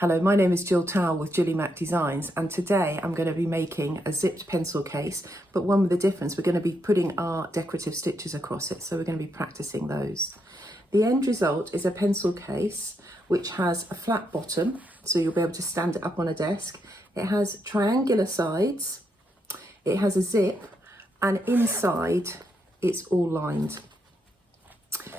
Hello, my name is Jill Towell with GillyMac Designs, and today I'm going to be making a zipped pencil case, but one with a difference. We're going to be putting our decorative stitches across it, so we're going to be practicing those. The end result is a pencil case which has a flat bottom, so you'll be able to stand it up on a desk. It has triangular sides, it has a zip, and inside it's all lined.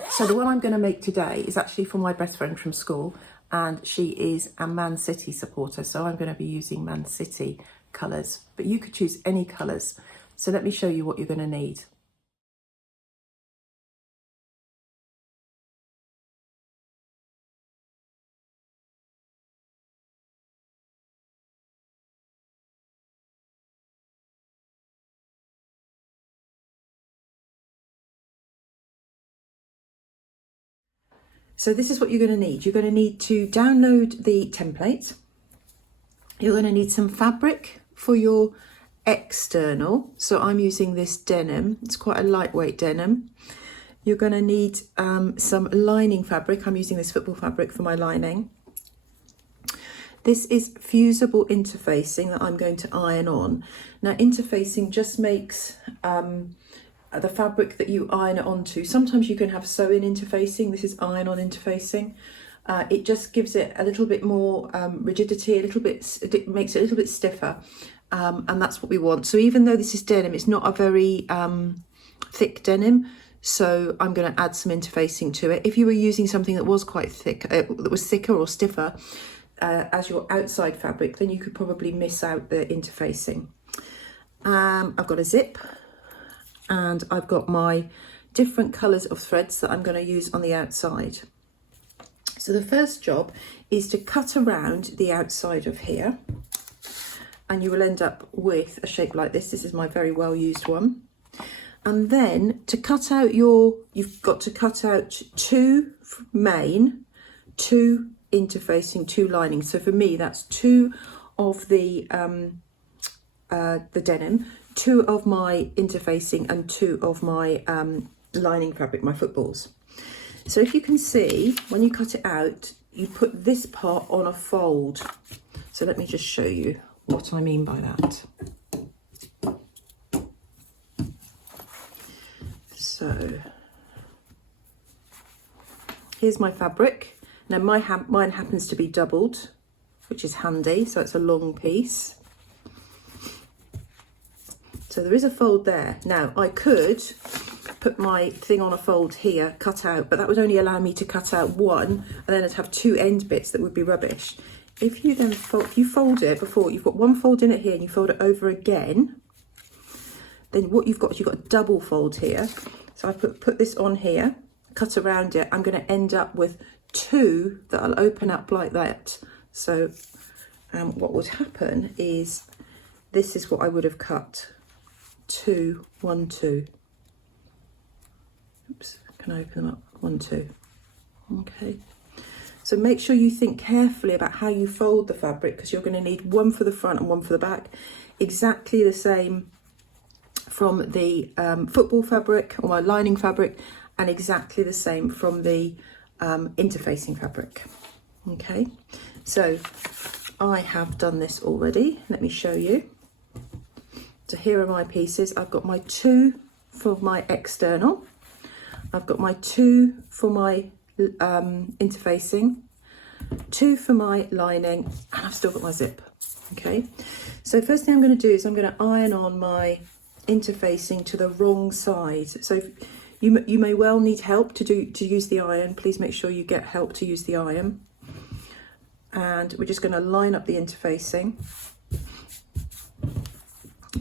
So the one I'm going to make today is actually for my best friend from school, and she is a Man City supporter, so I'm going to be using Man City colours, but you could choose any colours. So let me show you what you're going to need. So this is what you're going to need. You're going to need to download the template. You're going to need some fabric for your external. So I'm using this denim. It's quite a lightweight denim. You're going to need some lining fabric. I'm using this football fabric for my lining. This is fusible interfacing that I'm going to iron on. Now, interfacing just makes the fabric that you iron it onto. Sometimes you can have sew-in interfacing. This is iron-on interfacing. It just gives it a little bit more rigidity, it makes it a little bit stiffer, and that's what we want. So even though this is denim, it's not a very thick denim, so I'm going to add some interfacing to it. If you were using something that was quite thick, that was thicker or stiffer as your outside fabric, then you could probably miss out the interfacing. I've got a zip, and I've got my different colours of threads that I'm going to use on the outside. So the first job is to cut around the outside of here, and you will end up with a shape like this. This is my very well used one. And then to cut out you've got to cut out two main, two interfacing, two lining. So for me, that's two of the denim, two of my interfacing, and two of my lining fabric, my footballs. So if you can see, when you cut it out, you put this part on a fold. So let me just show you what I mean by that. So here's my fabric. Now mine happens to be doubled, which is handy, so it's a long piece. So there is a fold there. Now I could put my thing on a fold here, cut out, but that would only allow me to cut out one, and then I'd have two end bits that would be rubbish. If you then fold it before, you've got one fold in it here and you fold it over again, then what you've got is you've got a double fold here. So I put this on here, cut around it. I'm going to end up with two that'll open up like that. So what would happen is this is what I would have cut. 2, 1, 2. Oops, can I open them up? 1, 2. Okay. So make sure you think carefully about how you fold the fabric, because you're going to need one for the front and one for the back. Exactly the same from the football fabric or my lining fabric, and exactly the same from the interfacing fabric. Okay. So I have done this already. Let me show you. So here are my pieces. I've got my two for my external. I've got my two for my interfacing, two for my lining, and I've still got my zip. Okay. So first thing I'm going to do is I'm going to iron on my interfacing to the wrong side. So you may well need help to use the iron. Please make sure you get help to use the iron. And we're just going to line up the interfacing.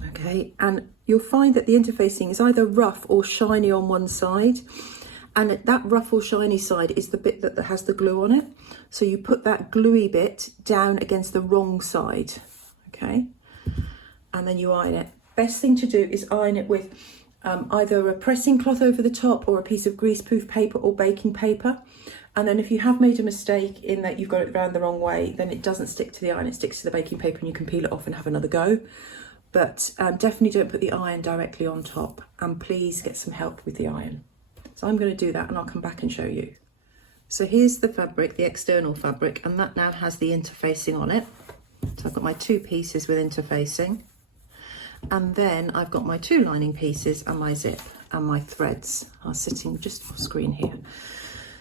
Okay, and you'll find that the interfacing is either rough or shiny on one side, and that rough or shiny side is the bit that has the glue on it. So you put that gluey bit down against the wrong side, okay, and then you iron it. Best thing to do is iron it with either a pressing cloth over the top or a piece of greaseproof paper or baking paper. And then if you have made a mistake in that you've got it round the wrong way, then it doesn't stick to the iron, it sticks to the baking paper, and you can peel it off and have another go. But definitely don't put the iron directly on top, and please get some help with the iron. So I'm going to do that, and I'll come back and show you. So here's the fabric, the external fabric, and that now has the interfacing on it. So I've got my 2 pieces with interfacing, and then I've got my 2 lining pieces and my zip, and my threads are sitting just off screen here.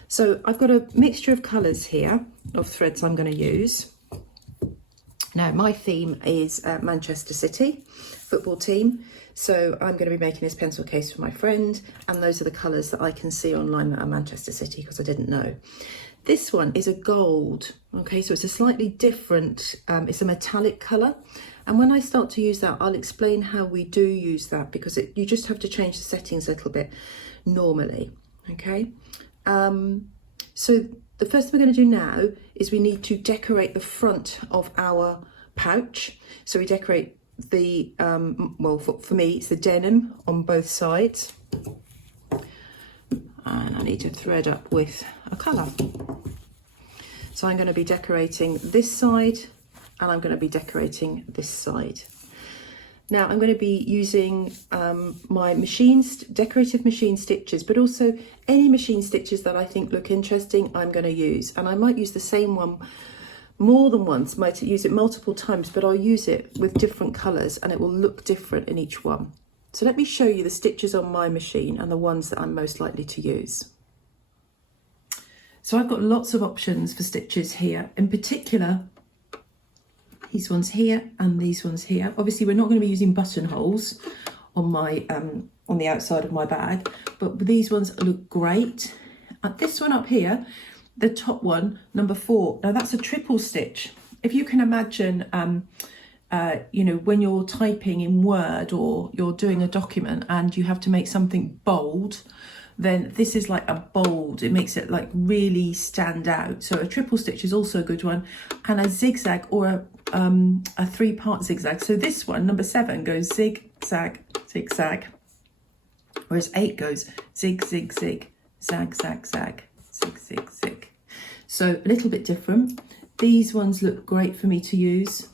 So I've got a mixture of colours here of threads I'm going to use. Now my theme is Manchester City football team, so I'm going to be making this pencil case for my friend, and those are the colours that I can see online that are Manchester City because I didn't know. This one is a gold, okay, so it's a slightly different, it's a metallic colour, and when I start to use that I'll explain how we do use that, because you just have to change the settings a little bit normally, okay. So the first thing we're going to do now is we need to decorate the front of our pouch. So we decorate the, well, for me, it's the denim on both sides. And I need to thread up with a colour. So I'm going to be decorating this side, and I'm going to be decorating this side. Now I'm going to be using my decorative machine stitches, but also any machine stitches that I think look interesting I'm going to use. And I might use the same one more than once, might use it multiple times, but I'll use it with different colours and it will look different in each one. So let me show you the stitches on my machine and the ones that I'm most likely to use. So I've got lots of options for stitches here, in particular these ones here and these ones here. Obviously we're not going to be using buttonholes on my on the outside of my bag, but these ones look great. This one up here, the top one, number 4, now that's a triple stitch. If you can imagine you know, when you're typing in Word or you're doing a document and you have to make something bold, then this is like a bold, it makes it like really stand out. So a triple stitch is also a good one, and a zigzag or a 3-part zigzag. So this one, number 7, goes zig, zag, zigzag, whereas 8 goes zig, zig, zig, zag, zag, zag, zig, zig, zig. So a little bit different. These ones look great for me to use.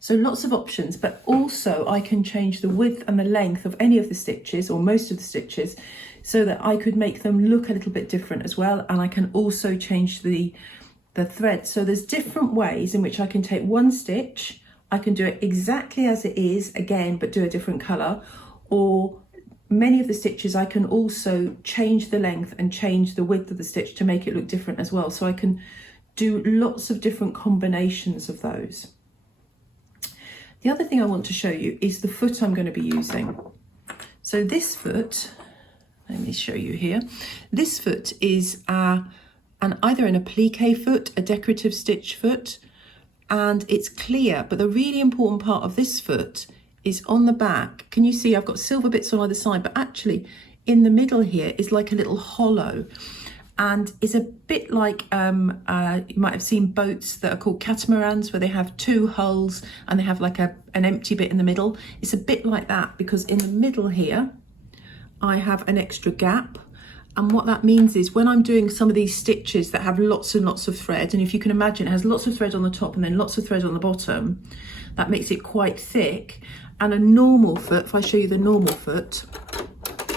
So lots of options, but also I can change the width and the length of any of the stitches, or most of the stitches, so that I could make them look a little bit different as well. And I can also change the thread. So there's different ways in which I can take one stitch, I can do it exactly as it is again, but do a different colour, or many of the stitches I can also change the length and change the width of the stitch to make it look different as well. So I can do lots of different combinations of those. The other thing I want to show you is the foot I'm going to be using. So this foot, let me show you here. This foot is either an applique foot, a decorative stitch foot, and it's clear. But the really important part of this foot is on the back. Can you see I've got silver bits on either side, but actually in the middle here is like a little hollow. And it's a bit like, you might have seen boats that are called catamarans, where they have 2 hulls and they have like an empty bit in the middle. It's a bit like that, because in the middle here, I have an extra gap. And what that means is when I'm doing some of these stitches that have lots and lots of thread, and if you can imagine, it has lots of thread on the top and then lots of thread on the bottom, that makes it quite thick. And a normal foot, if I show you the normal foot,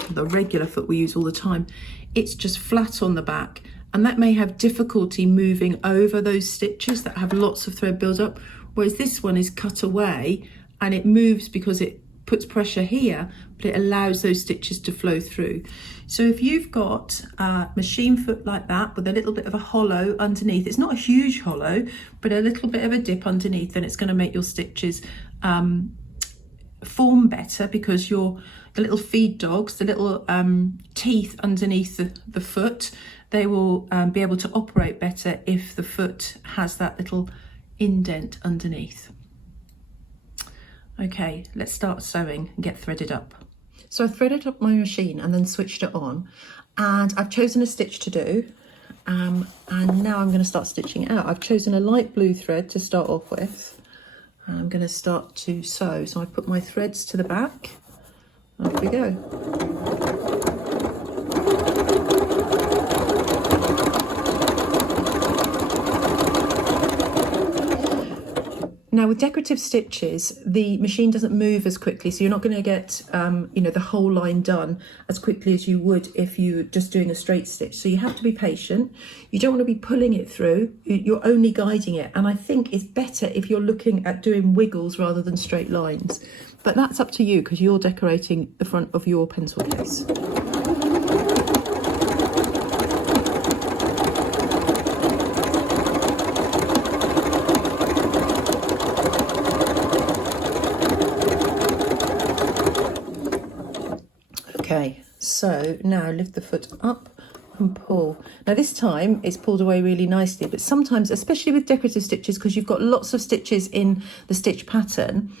the regular foot we use all the time, it's just flat on the back, and that may have difficulty moving over those stitches that have lots of thread build up, whereas this one is cut away and it moves because it puts pressure here, but it allows those stitches to flow through. So if you've got a machine foot like that with a little bit of a hollow underneath, it's not a huge hollow, but a little bit of a dip underneath, then it's going to make your stitches form better, because the little feed dogs, the little teeth underneath the foot, they will be able to operate better if the foot has that little indent underneath. Okay, let's start sewing and get threaded up. So I threaded up my machine and then switched it on, and I've chosen a stitch to do, and now I'm going to start stitching it out. I've chosen a light blue thread to start off with, and I'm going to start to sew. So I put my threads to the back. Off we go. Now with decorative stitches, the machine doesn't move as quickly, so you're not going to get, you know, the whole line done as quickly as you would if you're just doing a straight stitch. So you have to be patient. You don't want to be pulling it through. You're only guiding it. And I think it's better if you're looking at doing wiggles rather than straight lines. But that's up to you because you're decorating the front of your pencil case. Okay, so now lift the foot up and pull. Now this time it's pulled away really nicely, but sometimes, especially with decorative stitches, because you've got lots of stitches in the stitch pattern,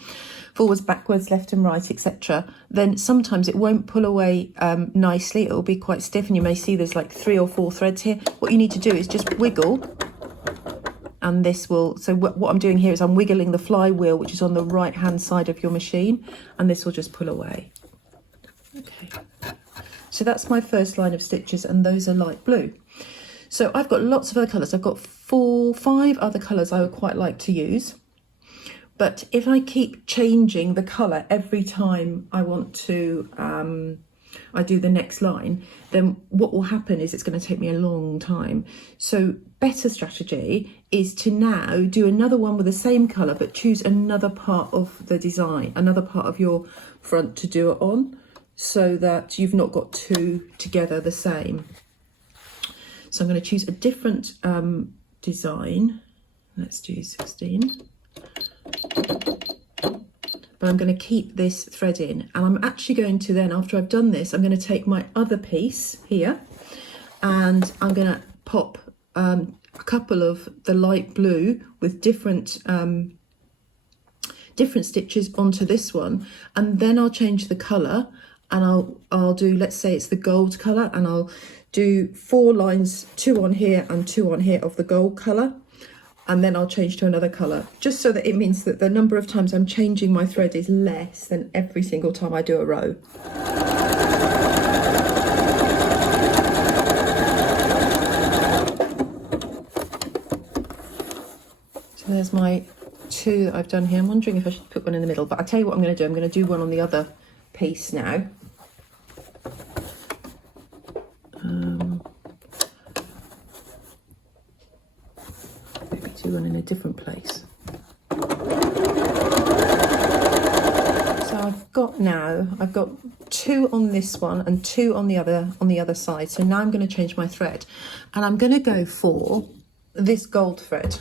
forwards, backwards, left and right, etc., then sometimes it won't pull away nicely. It'll be quite stiff, and you may see there's like 3 or 4 threads here. What you need to do is just wiggle, and this will, so what I'm doing here is I'm wiggling the flywheel, which is on the right hand side of your machine, and this will just pull away. Okay, so that's my first line of stitches, and those are light blue. So I've got lots of other colours. I've got 5 other colours I would quite like to use. But if I keep changing the colour every time I want to, I do the next line, then what will happen is it's going to take me a long time. So better strategy is to now do another one with the same colour, but choose another part of the design, another part of your front to do it on, so that you've not got 2 together the same. So I'm going to choose a different design. Let's do 16. But I'm going to keep this thread in, and I'm actually going to then, after I've done this, I'm going to take my other piece here and I'm going to pop a couple of the light blue with different stitches onto this one, and then I'll change the colour, and I'll do, let's say it's the gold colour, and I'll do 4 lines, 2 on here and 2 on here of the gold colour, and then I'll change to another colour, just so that it means that the number of times I'm changing my thread is less than every single time I do a row. So there's my 2 that I've done here. I'm wondering if I should put one in the middle, but I'll tell you what I'm going to do. I'm going to do one on the other piece now. Maybe do one in a different place. So I've got 2 on this one and 2 on the other side. So now I'm going to change my thread, and I'm going to go for this gold thread.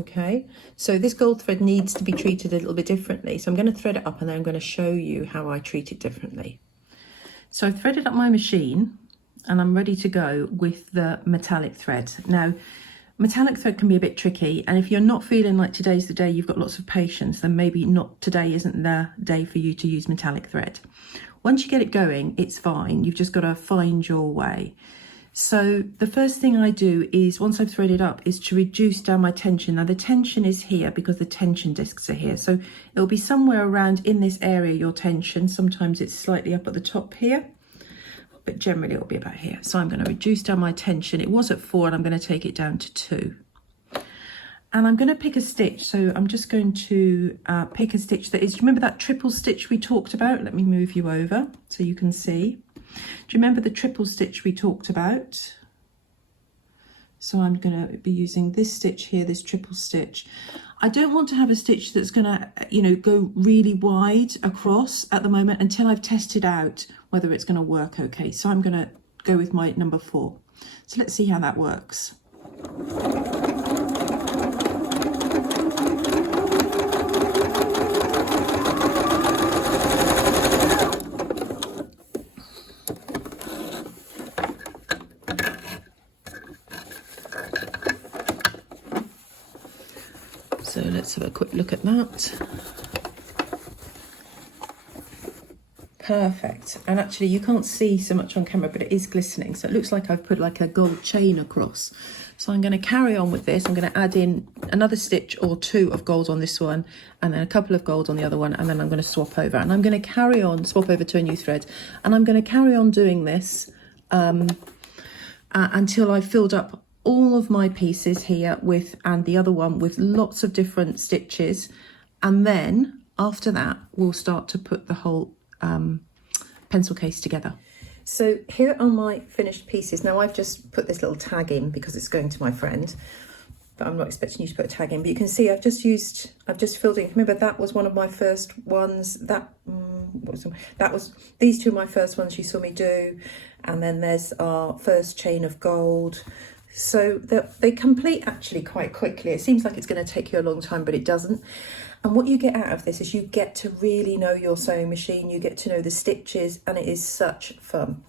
Okay, so this gold thread needs to be treated a little bit differently. So I'm going to thread it up, and then I'm going to show you how I treat it differently. So I've threaded up my machine, and I'm ready to go with the metallic thread. Now, metallic thread can be a bit tricky, and if you're not feeling like today's the day, you've got lots of patience, then maybe not today isn't the day for you to use metallic thread. Once you get it going, it's fine. You've just got to find your way. So the first thing I do is, once I've threaded up, is to reduce down my tension. Now the tension is here because the tension discs are here. So it'll be somewhere around in this area, your tension. Sometimes it's slightly up at the top here, but generally it'll be about here. So I'm going to reduce down my tension. It was at 4, and I'm going to take it down to 2. And I'm going to pick a stitch. So I'm just going to pick a stitch that is, do you remember that triple stitch we talked about? Let me move you over so you can see. Do you remember the triple stitch we talked about? So I'm going to be using this stitch here, this triple stitch. I don't want to have a stitch that's going to, you know, go really wide across at the moment until I've tested out whether it's going to work okay. So I'm going to go with my number 4. So let's see how that works. So let's have a quick look at that. Perfect. And actually you can't see so much on camera, but it is glistening. So it looks like I've put like a gold chain across. So I'm going to carry on with this. I'm going to add in another stitch or 2 of gold on this one, and then a couple of gold on the other one, and then I'm going to swap over. And I'm going to carry on, swap over to a new thread. And I'm going to carry on doing this until I've filled up all of my pieces here and the other one with lots of different stitches, and then after that we'll start to put the whole pencil case together. So here are my finished pieces. Now I've just put this little tag in because it's going to my friend, but I'm not expecting you to put a tag in. But you can see I've just filled in. Remember, that was one of my first ones. That was these two are my first ones you saw me do, and then there's our first chain of gold. So they complete actually quite quickly. It seems like it's going to take you a long time, but it doesn't. And what you get out of this is you get to really know your sewing machine, you get to know the stitches, and it is such fun.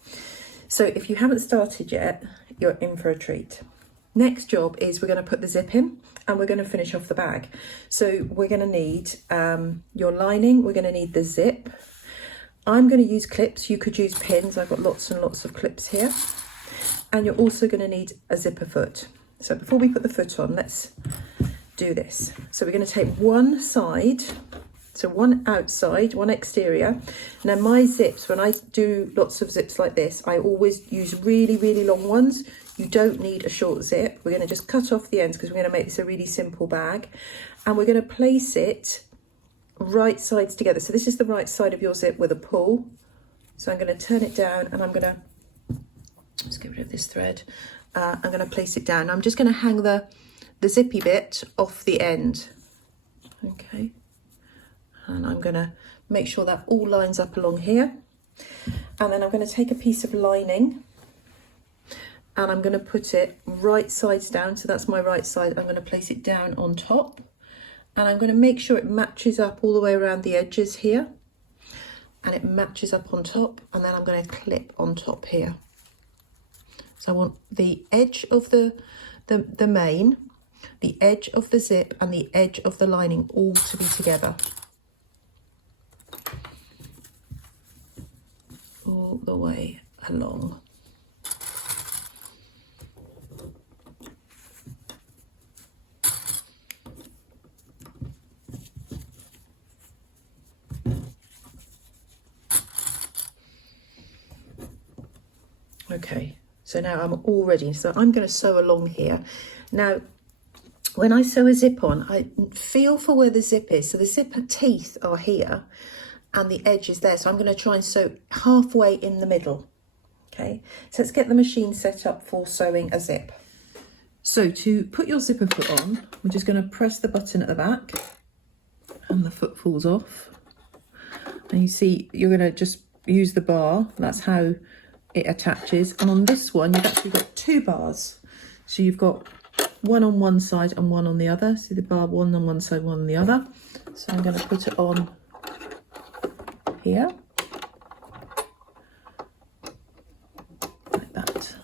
So if you haven't started yet, you're in for a treat. Next job is we're going to put the zip in and we're going to finish off the bag. So we're going to need your lining, we're going to need the zip. I'm going to use clips, you could use pins, I've got lots and lots of clips here. And you're also going to need a zipper foot. So before we put the foot on, let's do this. So we're going to take one side, so one outside, one exterior. Now my zips, when I do lots of zips like this, I always use really, really long ones. You don't need a short zip. We're going to just cut off the ends because we're going to make this a really simple bag. And we're going to place it right sides together. So this is the right side of your zip with a pull. So I'm going to turn it down and I'm going to, let's get rid of this thread. I'm going to place it down. I'm just going to hang the zippy bit off the end. Okay. And I'm going to make sure that all lines up along here. And then I'm going to take a piece of lining and I'm going to put it right sides down. So that's my right side. I'm going to place it down on top and I'm going to make sure it matches up all the way around the edges here. And it matches up on top, and then I'm going to clip on top here. So I want the edge of the main, the edge of the zip and the edge of the lining all to be together. All the way along. Okay, so now I'm all ready. So I'm going to sew along here. Now, when I sew a zip on, I feel for where the zip is. So the zipper teeth are here and the edge is there. So I'm going to try and sew halfway in the middle. Okay, so let's get the machine set up for sewing a zip. So to put your zipper foot on, we're just going to press the button at the back and the foot falls off. And you see, you're going to just use the bar. That's how it attaches. And on this one, you've actually got two bars. So you've got one on one side and one on the other. See the bar, one on one side, one on the other. So I'm going to put it on here. Like that.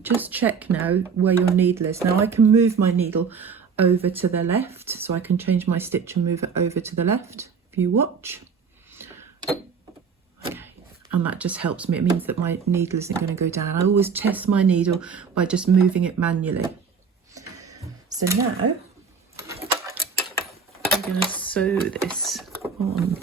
Just check now where your needle is. Now I can move my needle over to the left. So I can change my stitch and move it over to the left. If you watch. And that just helps me. It means that my needle isn't going to go down. I always test my needle by just moving it manually. So now I'm going to sew this on.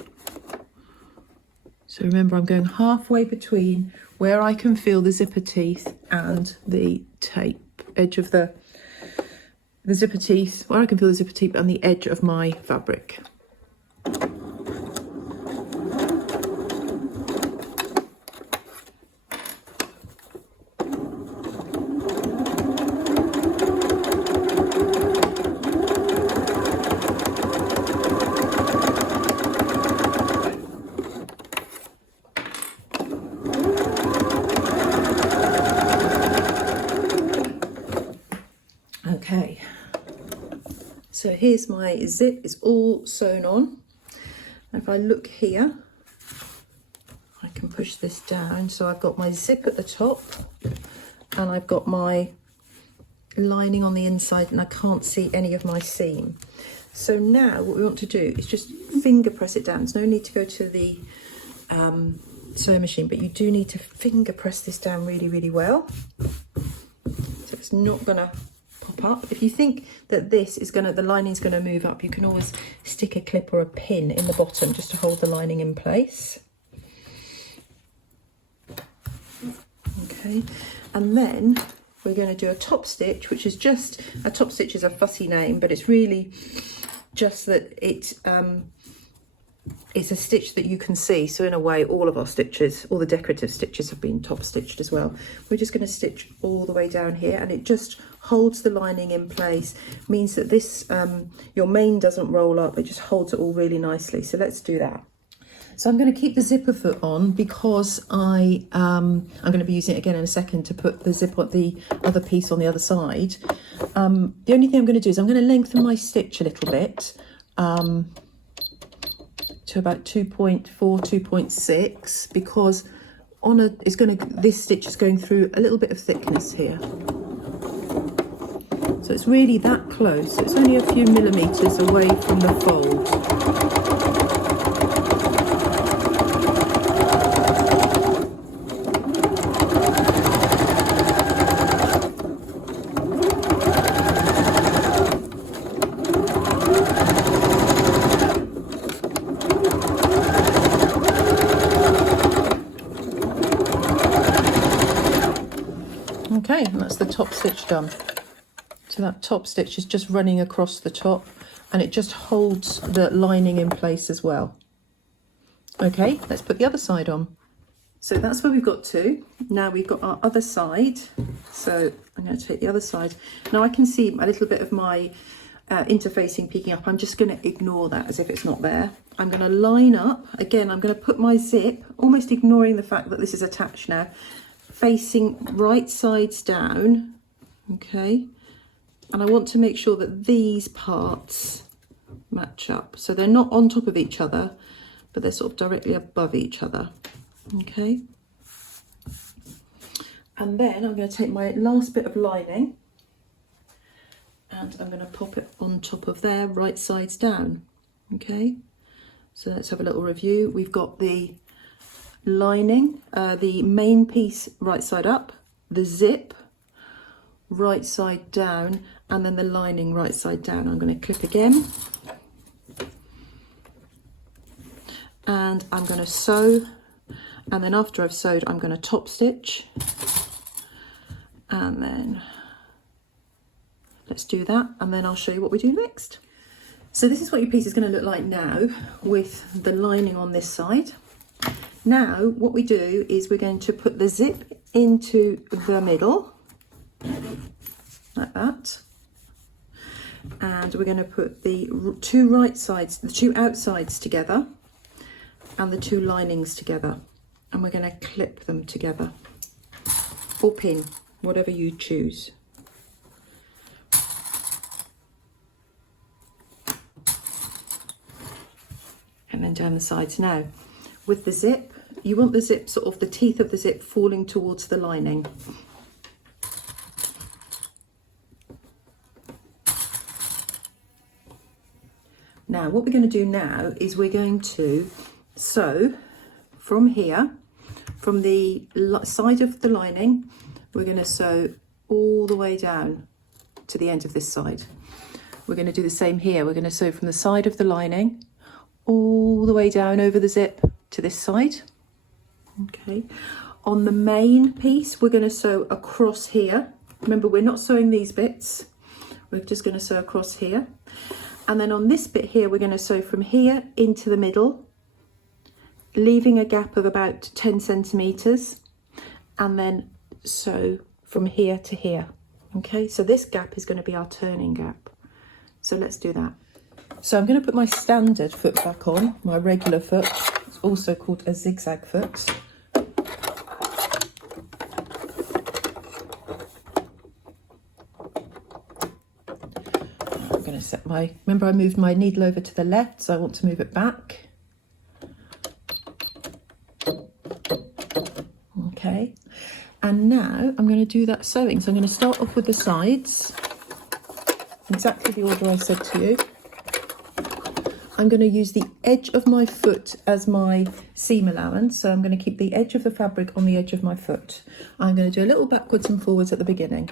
So remember, I'm going halfway between where I can feel the zipper teeth and the tape, edge of the zipper teeth, where I can feel the zipper teeth and the edge of my fabric. Okay, so here's my zip, it's all sewn on. If I look here, I can push this down. So I've got my zip at the top and I've got my lining on the inside and I can't see any of my seam. So now what we want to do is just finger press it down. There's no need to go to the sewing machine, but you do need to finger press this down really, really well. So it's not gonna pop up. If you think that this is the lining's gonna move up, you can always stick a clip or a pin in the bottom just to hold the lining in place. Okay, and then we're going to do a top stitch, which is just, a top stitch is a fussy name, but it's really just that it's a stitch that you can see. So in a way, all of our stitches, all the decorative stitches have been top stitched as well. We're just going to stitch all the way down here, and it just holds the lining in place, means that this, your main doesn't roll up, it just holds it all really nicely. So let's do that. So I'm going to keep the zipper foot on because I'm going to be using it again in a second to put the zip on the other piece on the other side. The only thing I'm going to do is I'm going to lengthen my stitch a little bit to about 2.4, 2.6, because this stitch is going through a little bit of thickness here. So it's really that close. So it's only a few millimeters away from the fold. Okay, and that's the top stitch done. So that top stitch is just running across the top, and it just holds the lining in place as well. Okay, let's put the other side on. So that's where we've got to. Now we've got our other side. So I'm going to take the other side. Now I can see a little bit of my interfacing peeking up. I'm just going to ignore that as if it's not there. I'm going to line up. Again, I'm going to put my zip, almost ignoring the fact that this is attached now, facing right sides down. Okay. And I want to make sure that these parts match up. So they're not on top of each other, but they're sort of directly above each other. Okay. And then I'm going to take my last bit of lining and I'm going to pop it on top of there, right sides down. Okay. So let's have a little review. We've got the lining, the main piece right side up, the zip right side down, and then the lining right side down. I'm going to clip again, and I'm going to sew, and then after I've sewed I'm going to top stitch, and then let's do that, and then I'll show you what we do next. So this is what your piece is going to look like now with the lining on this side. Now what we do is we're going to put the zip into the middle like that, and we're going to put the two right sides, the two outsides together and the two linings together, and we're going to clip them together or pin, whatever you choose. And then down the sides. Now with the zip, you want the zip, sort of the teeth of the zip falling towards the lining. Now what we're going to do now is we're going to sew from here, from the side of the lining, we're going to sew all the way down to the end of this side. We're going to do the same here. We're going to sew from the side of the lining all the way down over the zip to this side. Okay. On the main piece, we're going to sew across here. Remember, we're not sewing these bits. We're just going to sew across here. And then on this bit here, we're going to sew from here into the middle, leaving a gap of about 10 centimeters, and then sew from here to here. Okay, so this gap is going to be our turning gap. So let's do that. So I'm going to put my standard foot back on, my regular foot. It's also called a zigzag foot. I'm going to set my, remember I moved my needle over to the left, so I want to move it back. Okay, and now I'm going to do that sewing. So I'm going to start off with the sides, exactly the order I said to you. I'm going to use the edge of my foot as my seam allowance, so I'm going to keep the edge of the fabric on the edge of my foot. I'm going to do a little backwards and forwards at the beginning.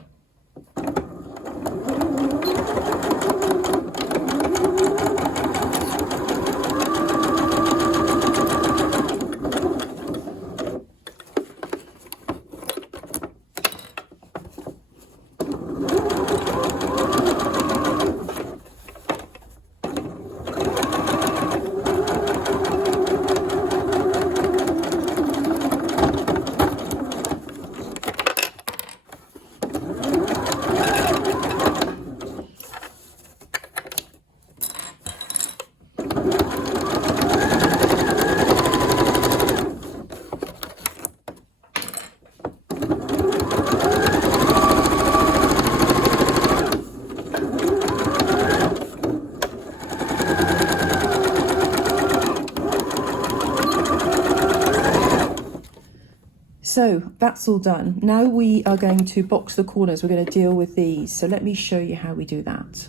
So that's all done. Now we are going to box the corners. We're going to deal with these. So let me show you how we do that.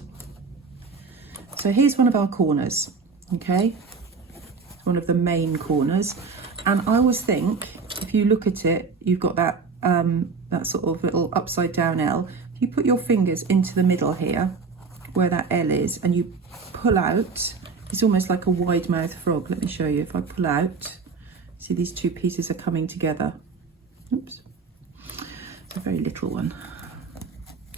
So here's one of our corners, okay? One of the main corners. And I always think, if you look at it, you've got that, that sort of little upside down L. If you put your fingers into the middle here, where that L is, and you pull out, it's almost like a wide mouth frog. Let me show you. If I pull out, see these two pieces are coming together. Oops, it's a very little one.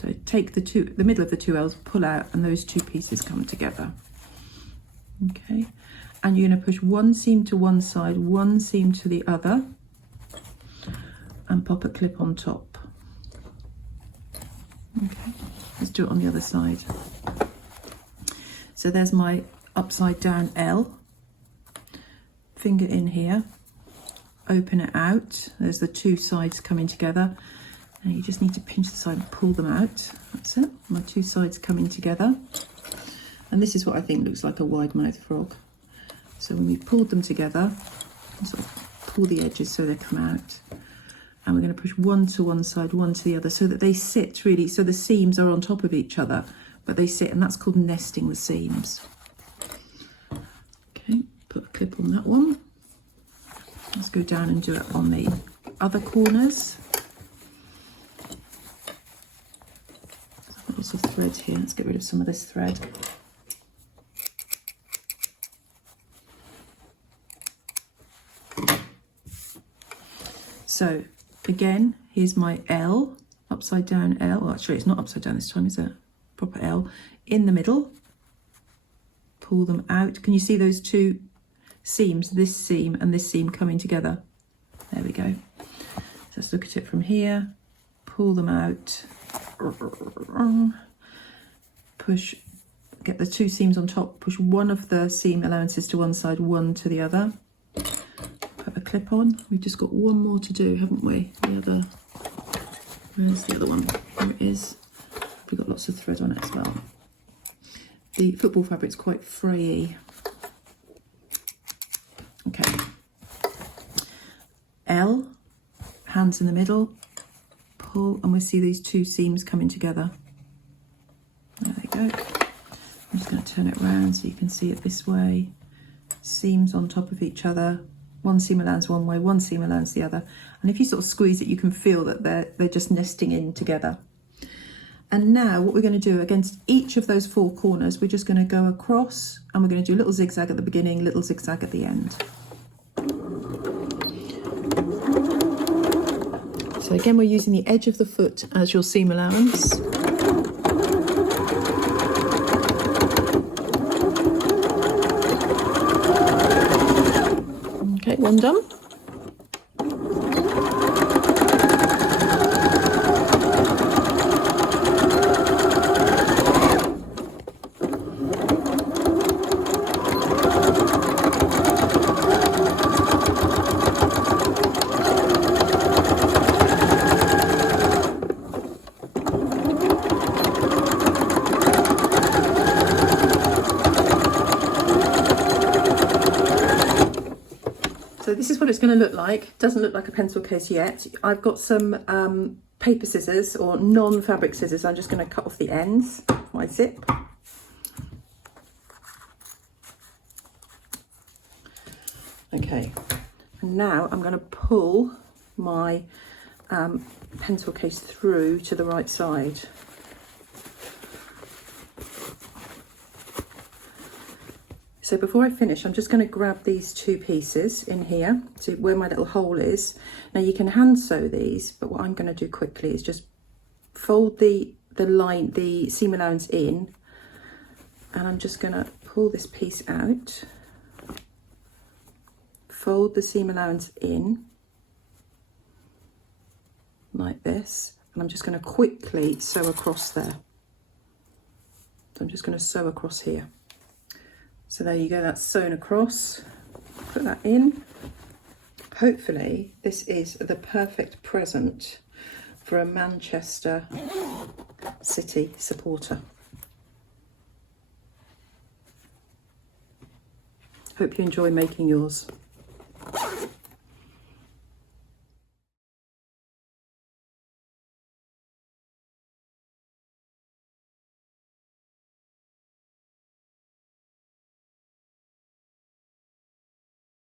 So take the middle of the two L's, pull out, and those two pieces come together. Okay, and you're going to push one seam to one side, one seam to the other, and pop a clip on top. Okay, let's do it on the other side. So there's my upside down L. Finger in here, open it out. There's the two sides coming together. And you just need to pinch the side and pull them out. That's it, my two sides coming together. And this is what I think looks like a wide mouth frog. So when we pulled them together, sort of pull the edges so they come out. And we're going to push one to one side, one to the other, so that they sit really, so the seams are on top of each other, but they sit, and that's called nesting the seams. Okay, put a clip on that one. Let's go down and do it on the other corners. Lots of thread here. Let's get rid of some of this thread. So again, here's my L, upside down L. Well, actually, it's not upside down this time, is it? Proper L in the middle. Pull them out. Can you see those two seams? This seam and this seam coming together. There we go. So let's look at it from here. Pull them out. Push, get the two seams on top, push one of the seam allowances to one side, one to the other. Put a clip on. We've just got one more to do, haven't we? The other, where's the other one? There it is. We've got lots of thread on it as well. The football fabric's quite frayy. Okay. L, hands in the middle. Pull, and we'll see these two seams coming together. There they go. I'm just going to turn it around so you can see it this way. Seams on top of each other. One seam allowance one way, one seam allowance the other. And if you sort of squeeze it, you can feel that they're just nesting in together. And now what we're going to do against each of those four corners, we're just going to go across, and we're going to do a little zigzag at the beginning, little zigzag at the end. So again, we're using the edge of the foot as your seam allowance. Okay, one done. So this is what it's going to look like. Doesn't look like a pencil case yet. I've got some paper scissors or non-fabric scissors. I'm just going to cut off the ends of my zip. Okay, and now I'm going to pull my pencil case through to the right side. So before I finish, I'm just going to grab these two pieces in here to where my little hole is. Now you can hand sew these, but what I'm going to do quickly is just fold the seam allowance in, and I'm just going to pull this piece out, fold the seam allowance in like this, and I'm just going to quickly sew across there. So I'm just going to sew across here. So there you go, that's sewn across. Put that in. Hopefully this is the perfect present for a Manchester City supporter. Hope you enjoy making yours.